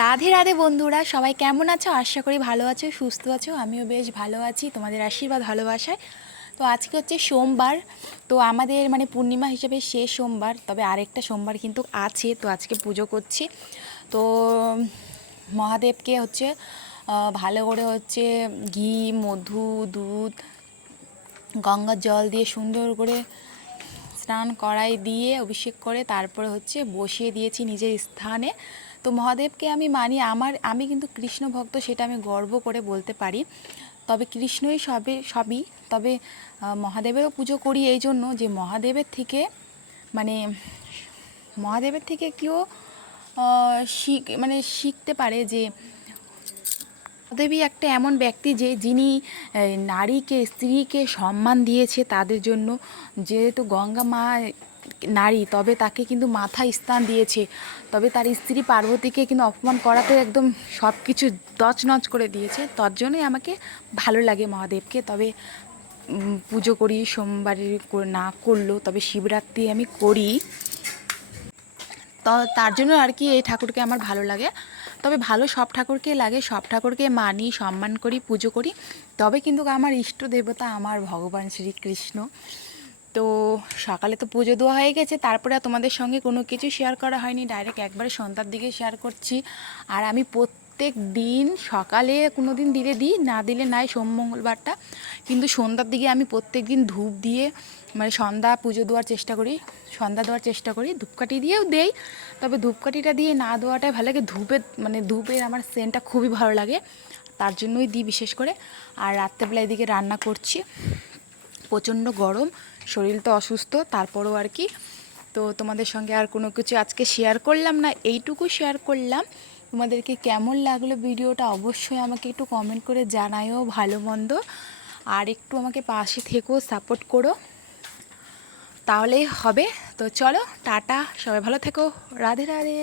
রাধে রাধে বন্ধুরা, সবাই কেমন আছো? আশা করি ভালো আছো, সুস্থ আছো। আমিও বেশ ভালো আছি, তোমাদের আশীর্বাদ ভালোবাসায়। তো আজকে হচ্ছে সোমবার, তো আমাদের মানে পূর্ণিমা হিসেবে শেষ সোমবার, তবে আরেকটা সোমবার কিন্তু আছে, তো আজকে পুজো করছি। তো মহাদেবকে হচ্ছে ভালো করে হচ্ছে ঘি, মধু, দুধ, গঙ্গার জল দিয়ে সুন্দর করে স্নান করাই দিয়ে অভিষেক করে তারপরে হচ্ছে বসিয়ে দিয়েছি নিজের স্থানে। তো মহাদেবকে আমি মানি, আমার, আমি কিন্তু কৃষ্ণ ভক্ত, সেটা আমি গর্ব করে বলতে পারি। তবে কৃষ্ণই সবে, সবই। তবে মহাদেবেরও পুজো করি এই জন্য যে মহাদেবের থেকে মানে মহাদেবের থেকে কেউ শিখ মানে শিখতে পারে যে দেবী একটা এমন ব্যক্তি যে যিনি নারীকে, স্ত্রীকে সম্মান দিয়েছে তাদের জন্য। যেহেতু গঙ্গা মা নারী, তবে তাকে কিন্তু মাথায় স্থান দিয়েছে। তবে তার স্ত্রী পার্বতীকে কিন্তু অপমান করাতে একদম সব কিছু তছনছ করে দিয়েছে। তার জন্যই আমাকে ভালো লাগে মহাদেবকে। তবে পুজো করি, সোমবারে না করলেও তবে শিবরাত্রি আমি করি। তার জন্য আর কি এই ঠাকুরকে আমার ভালো লাগে। তবে ভালো সব ঠাকুরকে লাগে, সব ঠাকুরকে মানি, সম্মান করি, পুজো করি। তবে কিন্তু আমার ইষ্ট দেবতা আমার ভগবান শ্রীকৃষ্ণ। তো সকালে তো পুজো দেওয়া হয়ে গেছে, তারপরে তোমাদের সঙ্গে কোনো কিছু শেয়ার করা হয়নি। ডাইরেক্ট একবারে সন্ধ্যার দিকে শেয়ার করছি। আর আমি প্রত্যেক দিন সকালে কোনো দিন দিলে দিই, না দিলে নাই সোম, মঙ্গলবারটা। কিন্তু সন্ধ্যার দিকে আমি প্রত্যেক দিন ধূপ দিয়ে মানে সন্ধ্যা পুজো দেওয়ার চেষ্টা করি, সন্ধ্যা দেওয়ার চেষ্টা করি, ধূপকাঠি দিয়েও দেই। তবে ধূপকাঠিটা দিয়ে না দেওয়াটাই ভালো লাগে। ধূপের মানে ধূপের আমার সেন্টটা খুবই ভালো লাগে, তার জন্যই দিই বিশেষ করে। আর রাত্রেবেলা এদিকে রান্না করছি। প্রচণ্ড গরম, শরীর তো অসুস্থ, তারপরও আর কি। তো তোমাদের সঙ্গে আর কোনো কিছু আজকে শেয়ার করলাম না, এইটুকু শেয়ার করলাম। তোমাদেরকে কেমন লাগল ভিডিওটা অবশ্যই আমাকে একটু কমেন্ট করে জানায়ও ভালো মন্দ। আর একটু আমাকে পাশে থেকেও সাপোর্ট করো। তাহলেই হবে। তো চলো, টাটা, সবাই ভালো থেকো। রাধে রাধে।